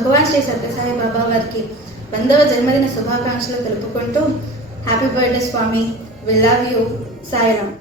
భగవాన్ శ్రీ సత్యసాయి బాబా వారికి 100వ జన్మదిన శుభాకాంక్షలు తెలుపుకుంటూ happy birthday Swamy, we love you, Sairam.